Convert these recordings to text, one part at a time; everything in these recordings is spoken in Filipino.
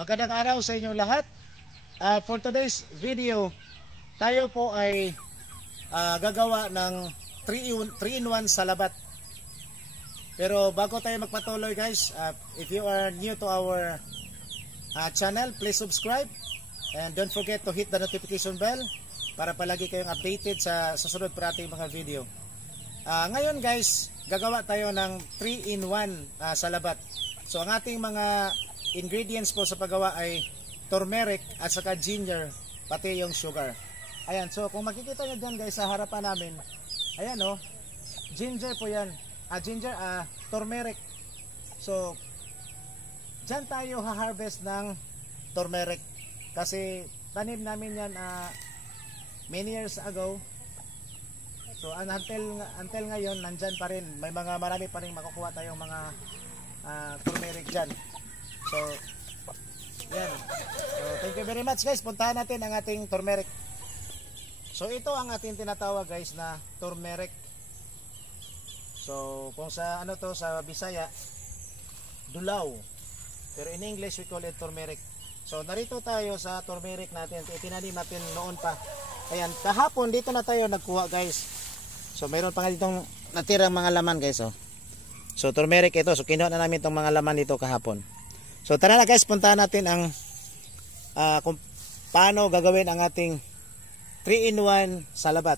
Magandang araw sa inyong lahat. For today's video, tayo po ay gagawa ng 3-in-1 salabat. Pero bago tayo magpatuloy guys, if you are new to our channel, please subscribe and don't forget to hit the notification bell para palagi kayong updated sa susunod pa ating mga video. Ngayon guys, gagawa tayo ng 3-in-1 salabat. So ang ating mga ingredients po sa paggawa ay turmeric at saka ginger, pati yung sugar. Ayan, so kung makikita nyo dyan guys sa harapan namin, ayan o, ginger po yan. Turmeric. So, dyan tayo ha-harvest ng turmeric. Kasi tanim namin yan many years ago. So, until ngayon, nandyan pa rin. Marami pa rin makukuha tayong mga turmeric dyan. So, yan. So, thank you very much guys. Puntahan natin ang ating turmeric. So, ito ang ating tinatawag guys na turmeric. So, kung sa sa Bisaya, dulaw. Pero in English, we call it turmeric. So, narito tayo sa turmeric natin. Itinanim natin noon pa. Ayan, kahapon dito na tayo nagkuha guys. So, mayroon pa nga ditong natirang mga laman guys. Oh. So, turmeric ito. So, kinuha na namin itong mga laman dito kahapon. So tara na guys, puntahan natin ang kung paano gagawin ang ating 3-in-1 salabat.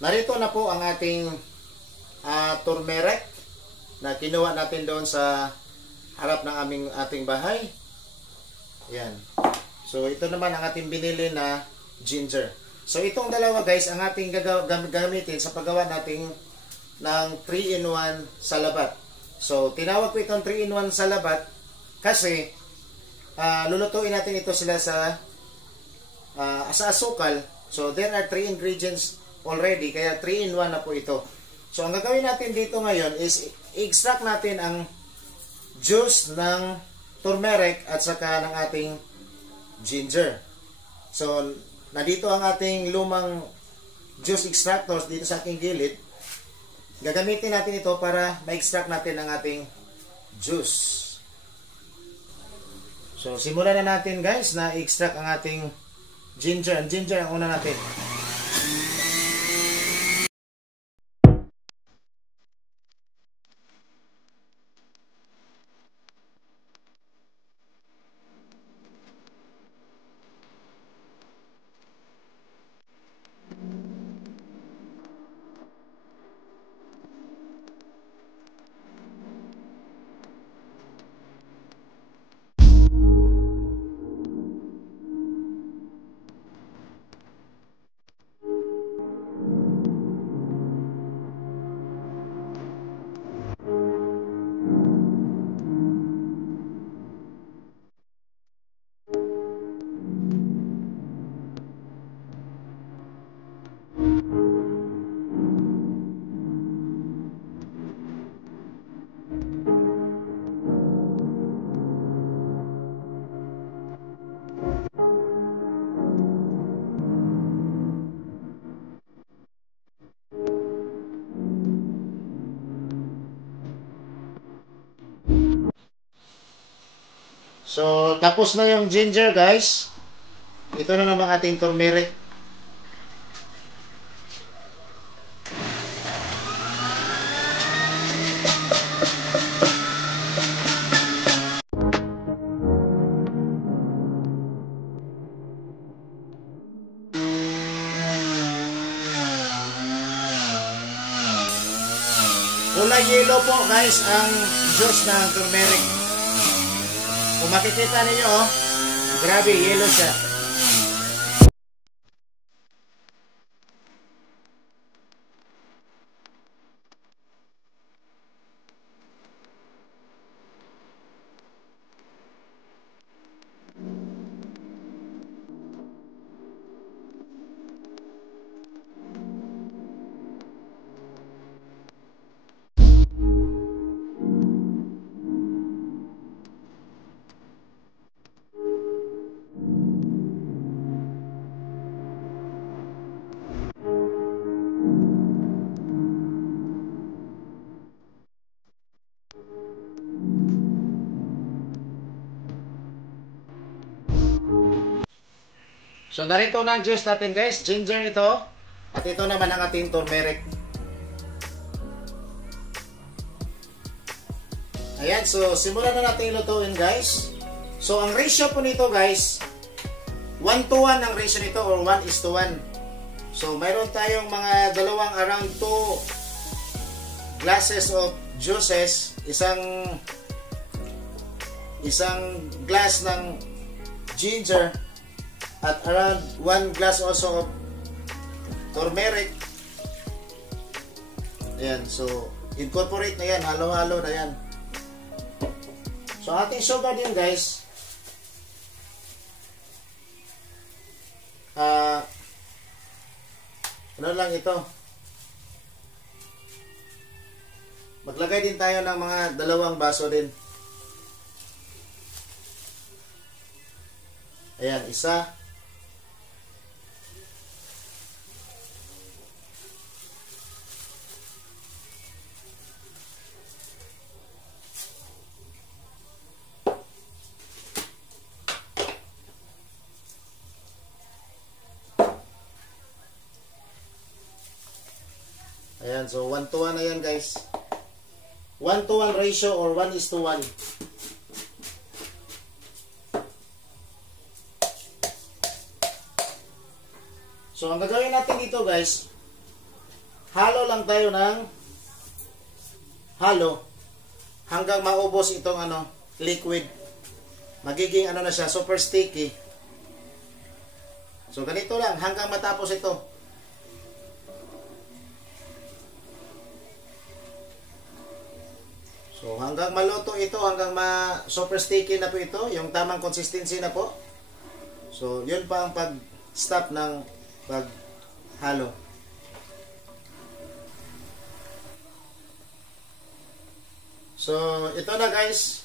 Narito na po ang ating turmeric na kinuha natin doon sa harap ng ating bahay. Yan. So ito naman ang ating binili na ginger. So itong dalawa guys ang ating gagamitin sa paggawa nating ng 3-in-1 salabat. So, tinawag ko itong 3-in-1 salabat kasi lulutuin natin ito sila sa asukal. So, there are 3 ingredients already, kaya 3-in-1 na po ito. So, ang gagawin natin dito ngayon is extract natin ang juice ng turmeric at saka ng ating ginger. So, nandito ang ating lumang juice extractors dito sa aking gilid. Gagamitin natin ito para ma-extract natin ang ating juice. So, simulan na natin guys na i-extract ang ating ginger. Ang ginger ang una natin. So, tapos na yung ginger guys. Ito na naman ating turmeric. Kulay yellow po guys ang juice ng turmeric. Kung makikita ninyo, oh, grabe, yellow siya. So narito na ang juice natin guys. Ginger ito. At ito naman ang ating turmeric. Ayan, so simulan na natin lutuin guys. So ang ratio po nito guys, 1:1 ang ratio nito or 1:1. So mayroon tayong mga dalawang around 2 glasses of juices, isang glass ng ginger at around 1 glass also of turmeric. Ayan, so incorporate na yan, halo-halo na yan. So ating sugar din guys, ano lang ito, maglagay din tayo ng mga 2 baso din. Ayan, isa. Ayan, so 1:1 na yan guys. 1:1 ratio or 1:1. So ang gagawin natin dito guys, halo lang tayo ng halo hanggang maubos itong liquid. Magiging na siya, super sticky. So ganito lang hanggang matapos ito. So hanggang maluto ito, hanggang super sticky na po ito, yung tamang consistency na po. So yun pa ang pag-stop ng paghalo. So ito na guys,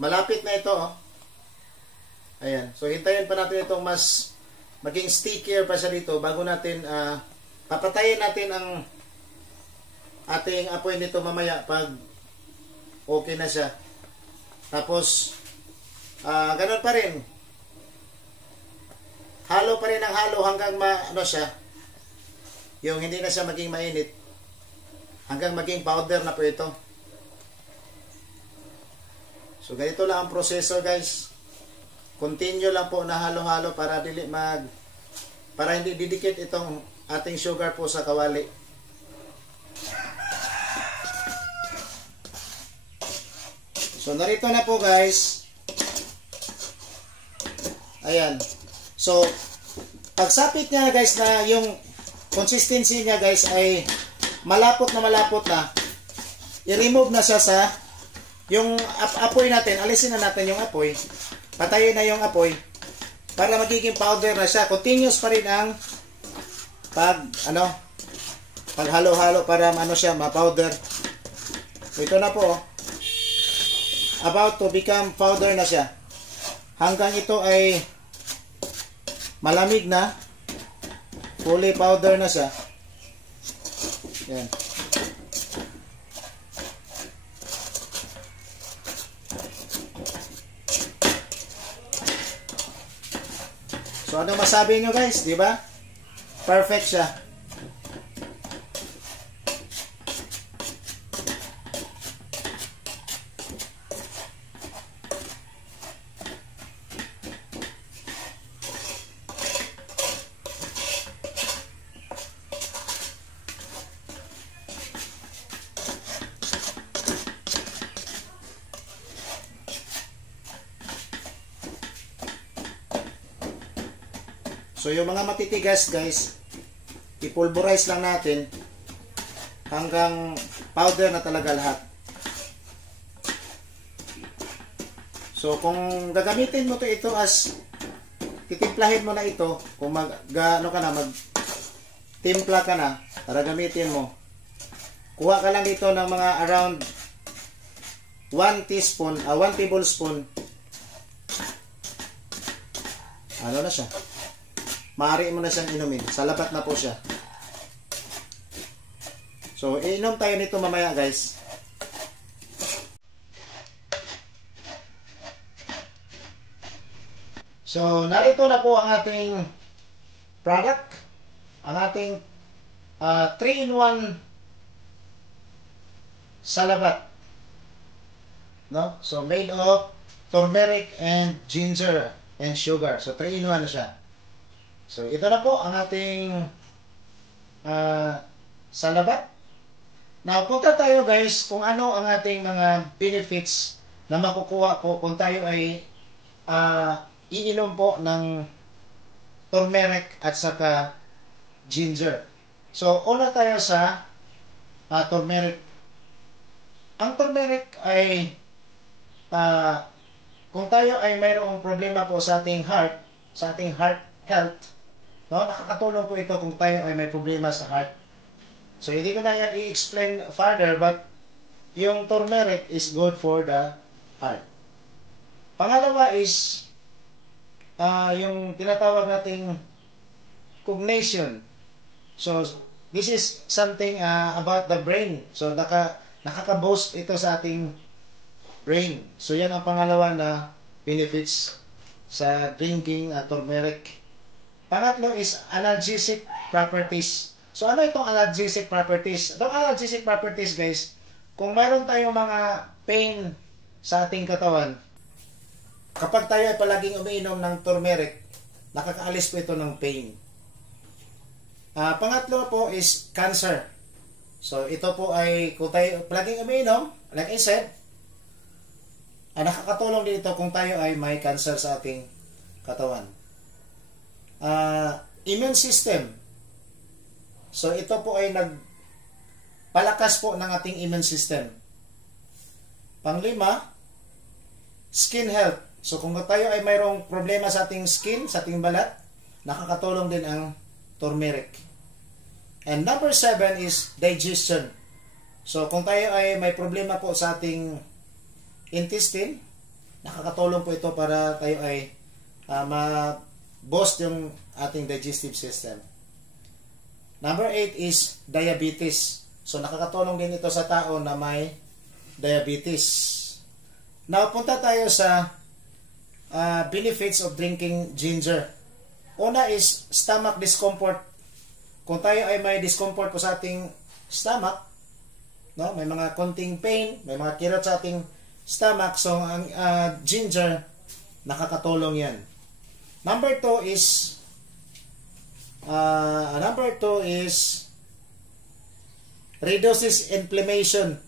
malapit na ito. Ayan, so hintayin pa natin itong mas maging stickier pa siya dito bago natin papatayin natin ang ating apoy nito mamaya pag okay na siya. Tapos ganun pa rin, halo pa rin ang halo hanggang siya, yung hindi na siya maging mainit, hanggang maging powder na po ito. So ganito lang ang proseso guys. Continue lang po na halo-halo para hindi didikit itong ating sugar po sa kawali. So narito na po guys. Ayan. So pagsapit niya guys na yung consistency niya guys ay malapot na, i-remove na siya sa yung apoy natin. Alisin na natin yung apoy. Patayin na yung apoy para magiging powder na siya. Continuous pa rin ang paghalo-halo para siya ma-powder. Ito na po. About to become powder na siya. Hanggang ito ay malamig na, fully powder na siya. Yan. So ano masabi nyo guys, di ba? Perfect siya. So yung mga matitigas guys, ipulverize lang natin hanggang powder na talaga lahat. So kung gagamitin mo ito as titimplahin mo na ito, kung timpla ka na para gamitin mo, kuha ka lang dito ng mga around 1 tablespoon na siya. Maaari mo na siyang inumin. Salabat na po siya. So, iinom tayo nito mamaya guys. So, narito na po ang ating product. Ang ating 3-in-1 salabat. No? So, made of turmeric and ginger and sugar. So, 3-in-1 na siya. So, ito na po ang ating salabat. Now, punta tayo guys kung ano ang ating mga benefits na makukuha po kung tayo ay iinom po ng turmeric at saka ginger. So, una tayo sa turmeric. Ang turmeric ay kung tayo ay mayroong problema po sa ating heart health, no? Nakakatulong po ito kung tayo ay may problema sa heart. So, hindi ko na yan i-explain further, but yung turmeric is good for the heart. Pangalawa is yung tinatawag nating cognition. So, this is something about the brain. So, nakaka-boost ito sa ating brain. So, yan ang pangalawa na benefits sa drinking turmeric. Pangatlo is analgesic properties. So, ano itong analgesic properties? Itong analgesic properties, guys, kung mayroon tayong mga pain sa ating katawan, kapag tayo ay palaging umiinom ng turmeric, nakakaalis po ito ng pain. Pangatlo po is cancer. So, ito po ay, kung tayo palaging umiinom, like I said, nakakatulong din ito kung tayo ay may cancer sa ating katawan. Immune system. So, ito po ay nagpalakas po ng ating immune system. Panglima, skin health. So, kung tayo ay mayroong problema sa ating skin, sa ating balat, nakakatulong din ang turmeric. And number 7 is digestion. So, kung tayo ay may problema po sa ating intestine, nakakatulong po ito para tayo ay ma-boost yung ating digestive system. Number 8 is diabetes. So, nakakatulong din ito sa tao na may diabetes. Now, punta tayo sa benefits of drinking ginger. Una is stomach discomfort. Kung tayo ay may discomfort po sa ating stomach, no, may mga konting pain, may mga kirot sa ating stomach, so ang ginger, nakakatulong yan. Number 2 is reduces inflammation.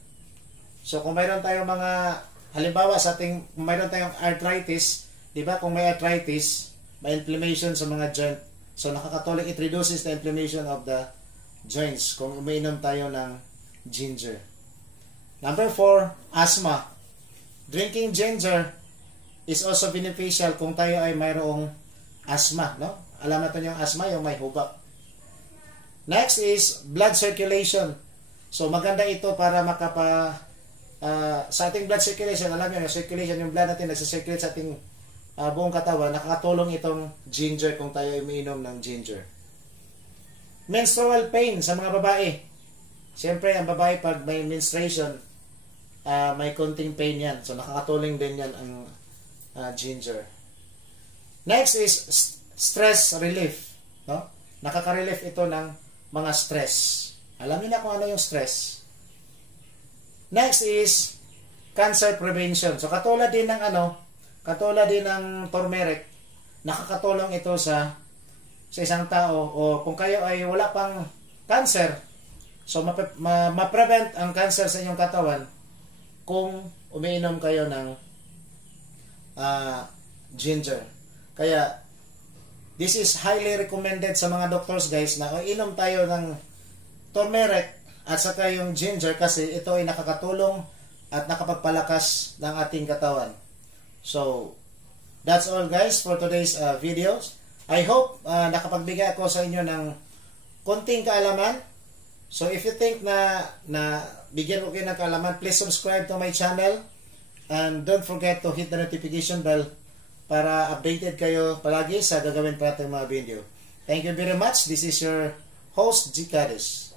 So kung mayroon tayong mga, halimbawa sa ating, kung mayroon tayong arthritis, di ba, kung may arthritis, may inflammation sa mga joint. So nakakatulong, it reduces the inflammation of the joints kung umiinom tayo ng ginger. Number 4, asthma. Drinking ginger is also beneficial kung tayo ay mayroong asthma, no? Alam natin yung asthma, yung may hubak. Next is blood circulation. So maganda ito para sa ating blood circulation, alam niyo, yung circulation, yung blood natin nagsisirculate sa ating buong katawan, nakakatulong itong ginger kung tayo ay umiinom ng ginger. Menstrual pain sa mga babae. Siyempre, ang babae pag may menstruation, may konting pain yan. So, nakakatulong din yan ang ginger. Next is stress relief. No? Nakaka-relief ito ng mga stress. Alam niyo na kung ano yung stress. Next is cancer prevention. So, katulad din ng turmeric, nakakatulong ito sa isang tao, o kung kayo ay wala pang cancer, so ma-prevent ang cancer sa inyong katawan kung umiinom kayo ng ginger. Kaya this is highly recommended sa mga doctors, guys, na inom tayo ng turmeric at saka yung ginger kasi ito ay nakakatulong at nakapagpalakas ng ating katawan. So, that's all, guys, for today's videos. I hope nakapagbigay ako sa inyo ng konting kaalaman. So, if you think na bigyan ko kayo ng kaalaman, please subscribe to my channel. And don't forget to hit the notification bell para updated kayo palagi sa gagawin pa natin mga video. Thank you very much. This is your host, G. Cadiz.